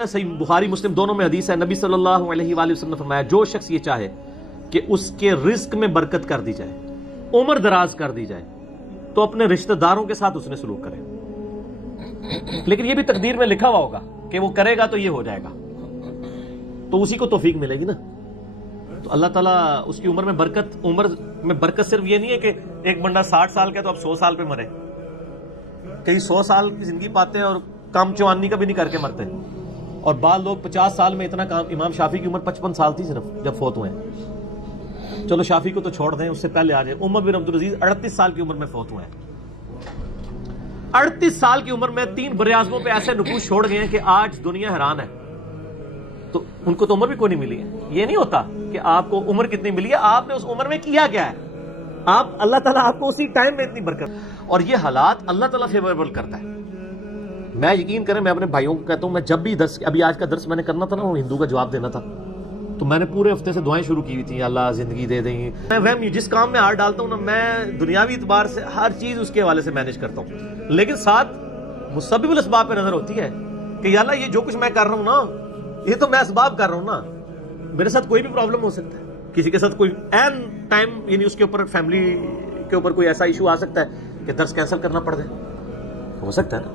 صحیح بخاری مسلم دونوں میں حدیث ہے، نبی صلی اللہ علیہ وآلہ وسلم نے فرمایا جو شخص یہ چاہے کہ اس کے رزق میں برکت کر دی جائے، عمر دراز کر دی جائے، تو اپنے رشتہ داروں کے ساتھ اس نے سلوک کرے، لیکن یہ بھی تقدیر میں لکھا ہوا ہوگا کہ وہ کرے گا تو یہ ہو جائے گا، تو اسی کو توفیق ملے گی نا۔ تو اللہ تعالیٰ اس کی عمر میں برکت صرف یہ نہیں ہے کہ ایک بندہ 60 سال کا ہے تو اب 100 سال پہ مرے، کئی 100 سال کی زندگی پاتے ہیں اور کام چوانی کا بھی نہیں کر کے مرتے، اور بعض لوگ 50 سال میں اتنا کام۔ امام شافعی کی عمر 55 سال تھی صرف جب فوت ہوئے ہیں، چلو شافعی کو تو چھوڑ دیں، اس سے پہلے آ جائے عمر بن عبدالعزیز 38 سال کی عمر میں فوت ہوئے ہیں۔ 38 سال کی عمر میں 3 براعظموں پہ ایسے نفوذ چھوڑ گئے ہیں کہ آج دنیا حیران ہے۔ تو ان کو تو عمر بھی کوئی نہیں ملی ہے۔ یہ نہیں ہوتا کہ آپ کو عمر کتنی ملی ہے، آپ نے اس عمر میں کیا کیا ہے۔ آپ اللہ تعالیٰ آپ کو اسی ٹائم میں اتنی برکت، اور یہ حالات اللہ تعالیٰ فیوریبل کرتا ہے۔ میں یقین کریں، میں اپنے بھائیوں کو کہتا ہوں، میں جب بھی درس، ابھی آج کا درس میں نے کرنا تھا نا، وہ ہندو کا جواب دینا تھا، تو میں نے پورے ہفتے سے دعائیں شروع کی ہوئی تھیں، اللہ زندگی دے دیں۔ میں جس کام میں ہاتھ ڈالتا ہوں نا، میں دنیاوی اعتبار سے ہر چیز اس کے حوالے سے مینیج کرتا ہوں، لیکن ساتھ مسبب الاسباب پہ نظر ہوتی ہے کہ یا اللہ یہ جو کچھ میں کر رہا ہوں نا، یہ تو میں اسباب کر رہا ہوں نا، میرے ساتھ کوئی بھی پرابلم ہو سکتا ہے، کسی کے ساتھ کوئی این ٹائم، یعنی اس کے اوپر فیملی کے اوپر کوئی ایسا ایشو آ سکتا ہے کہ درس کینسل کرنا پڑ جائے، ہو سکتا ہے نا۔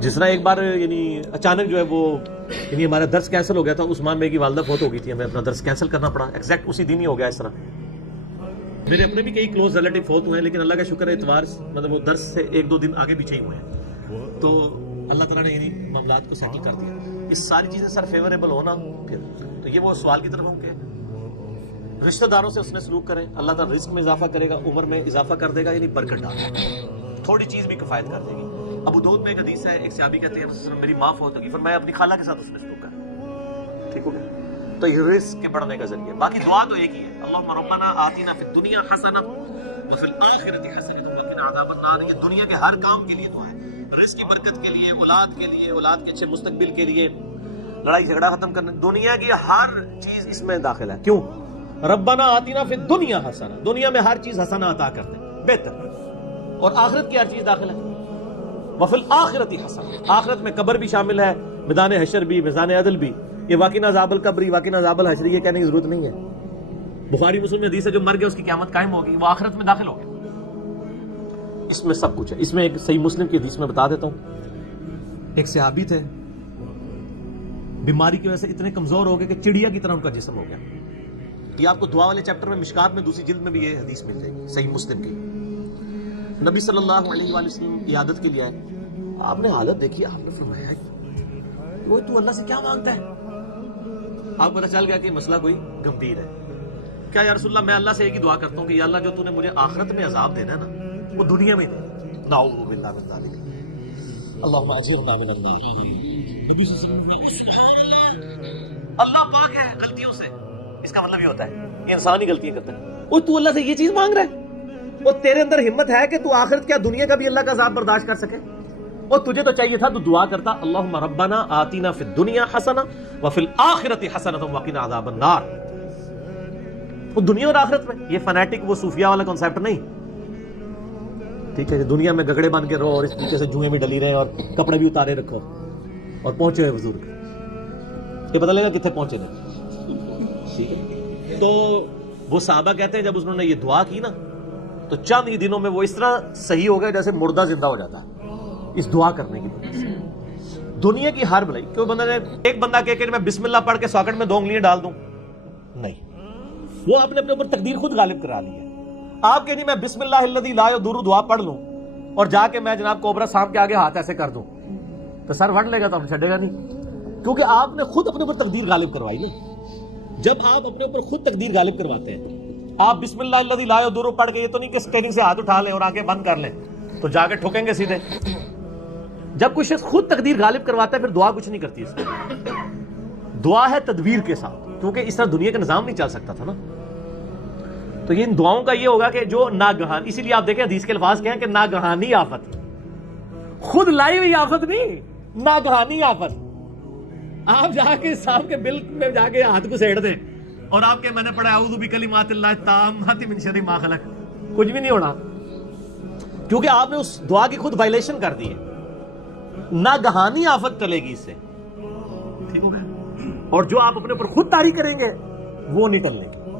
جس طرح ایک بار یعنی اچانک جو ہے وہ یعنی ہمارا درس کینسل ہو گیا تھا، عثمان بھائی کی والدہ فوت ہو گئی تھی، ہمیں اپنا درس کینسل کرنا پڑا، ایگزیکٹ اسی دن ہی ہو گیا اس طرح۔ میرے اپنے بھی کئی کلوز ریلیٹو فوت ہوئے ہیں، لیکن اللہ کا شکر ہے اتوار مطلب وہ درس سے 1-2 دن آگے پیچھے ہی ہوئے ہیں، تو اللہ تعالیٰ نے یعنی معاملات کو سیٹل کر دیا۔ اس ساری چیزیں سر فیوریبل ہونا، پھر تو یہ وہ سوال کی طرف ہوں کہ رشتہ داروں سے اس نے سلوک کریں، اللہ تعالیٰ رزق میں اضافہ کرے گا، عمر میں اضافہ کر دے گا، یعنی برکت ڈال دے گا، تھوڑی چیز بھی کفایت کر دے گی۔ ابو داؤد میں ایک حدیث ہے، ایک صحابی کہتے ہیں میری ماں فوت ہوگی، فرمایا اپنی خالہ کے ساتھ اس نے سلوک کرا، ٹھیک ہو گیا۔ تو یہ رزق کے بڑھنے کا ذریعہ، باقی دعا تو ایک ہی ہے، اللہم ربنا آتنا فی الدنیا حسنہ وفی الآخرۃ حسنہ وقنا عذاب النار۔ یہ دنیا کے ہر کام کے لیے دعا ہے، رزق کی برکت کے لیے، اولاد کے لیے، اولاد کے اچھے مستقبل کے لیے، لڑائی جھگڑا ختم کرنے، دنیا کی ہر چیز اس میں داخل ہے۔ کیوں؟ ربنا آتنا فی الدنیا حسنہ، دنیا میں ہر چیز حسنہ عطا کرتے ہیں، بہتر، اور آخرت کی ہر چیز داخل ہے، وفی الآخرۃ حسنہ، آخرت میں قبر بھی شامل ہے، میدان حشر بھی، میدان عدل بھی۔ یہ وقنا عذاب القبر، وقنا عذاب الحشر، یہ کہنے کی ضرورت نہیں ہے۔ بخاری مسلم میں حدیث ہے جو مر گیا اس کی قیامت قائم ہوگی، وہ آخرت میں داخل ہو گیا۔ اس میں سب کچھ ہے۔ اس میں ایک صحیح مسلم کی حدیث میں بتا دیتا ہوں، ایک صحابی تھے، بیماری کی وجہ سے اتنے کمزور ہو گئے کہ چڑیا کی طرح ان کا جسم ہو گیا۔ یہ آپ کو دعا والے چیپٹر میں، مشکات میں دوسری جلد میں بھی یہ حدیث مل جائے گی، صحیح مسلم کی۔ نبی صلی اللہ علیہ وآلہ وسلم عیادت کے لیے آئے، آپ نے حالت دیکھی، آپ نے فرمایا وہ تو اللہ سے کیا مانگتا ہے؟ آپ کو پتہ چل گیا کہ مسئلہ کوئی گمبھیر ہے۔ کیا یا رسول اللہ، میں اللہ سے ایک ہی دعا کرتا ہوں کہ یا اللہ جو تو نے مجھے آخرت میں عذاب دینا ہے نا، وہ دنیا میں دے، نعوذ باللہ من ذالک، اللہم اجرنا من النار۔ نبی صلی اللہ علیہ وسلم، سبحان اللہ، اللہ پاک ہے غلطیوں سے، اس کا مطلب یہ ہوتا ہے یہ انسان ہی غلطیاں کرتا ہے۔ وہ تو اللہ سے یہ چیز مانگ رہا ہے، وہ تیرے اندر ہمت ہے کہ تو آخرت کیا دنیا کا بھی اللہ کا عذاب برداشت کر سکے؟ اور تجھے تو چاہیے تھا تو دعا کرتا، اللہم ربنا آتنا فی الدنیا حسنہ وفی الآخرۃ حسنہ وقنا عذاب النار۔ وہ دنیا اور آخرت میں، یہ فنیٹک وہ صوفیہ والا کنسیپٹ نہیں، ٹھیک ہے؟ دنیا میں گگڑے بن کے رہو اور اس پیچھے سے جوئیں بھی ڈلی رہے اور کپڑے بھی اتارے رکھو اور پہنچے ہوئے بزرگ، یہ پتہ لگا کتنے پہنچے نہیں۔ تو وہ صحابہ کہتے ہیں جب انہوں نے یہ دعا کی نا، تو چند ہی دنوں میں وہ اس طرح صحیح ہو گئے جیسے مردہ زندہ ہو جاتا اس دعا کرنے کی وجہ سے۔ دنیا کی ہر بھلائی، کوئی بندہ نے ایک بندہ کہہ کہ میں بسم اللہ پڑھ کے ساکٹ میں 2 انگلیاں ڈال دوں، نہیں، وہ آپ نے اپنے اوپر تقدیر خود غالب کرا لی ہے۔ آپ کہ نہیں میں بسم اللہ الذی لا یضر دعا پڑھ لوں اور جا کے میں جناب کوبرا سانپ کے آگے ہاتھ ایسے کر دوں تو سر وڑ لے گا تو ہم چھڑے گا نہیں، کیونکہ آپ نے خود اپنے اوپر تقدیر غالب کروائی نا۔ جب آپ اپنے اوپر خود تقدیر غالب کرواتے ہیں، آپ بسم اللہ الذی لا یضر پڑھ کے، یہ تو نہیں کہ اسٹیئرنگ سے ہاتھ اٹھا لیں اور آنکھیں بند کر لیں تو جا کے ٹھوکیں گے سیدھے۔ جب کوئی شخص خود تقدیر غالب کرواتا ہے پھر دعا کچھ نہیں کرتی اس میں، دعا ہے تدبیر کے ساتھ، کیونکہ اس طرح دنیا کا نظام نہیں چل سکتا تھا نا۔ تو یہ ان دعاؤں کا یہ ہوگا کہ جو ناگہان، اسی لیے آپ دیکھیں حدیث کے الفاظ کیا ہیں کہ ناگہانی آفت، خود لائی ہوئی آفت نہیں، ناگہانی آفت۔ آپ جا کے صاحب کے بل میں جا کے ہاتھ کو سیڑ دیں اور آپ کے میں نے پڑھا اعوذ بکلمات اللہ التامات من شر ما خلق، کچھ بھی نہیں ہونا، کیونکہ آپ نے اس دعا کی خود وائلیشن کر دی ہے۔ ناگہانی آفت چلے گی اس سے، اور جو آپ اپنے اوپر خود طاری کریں گے وہ نہیں ٹلنے گی.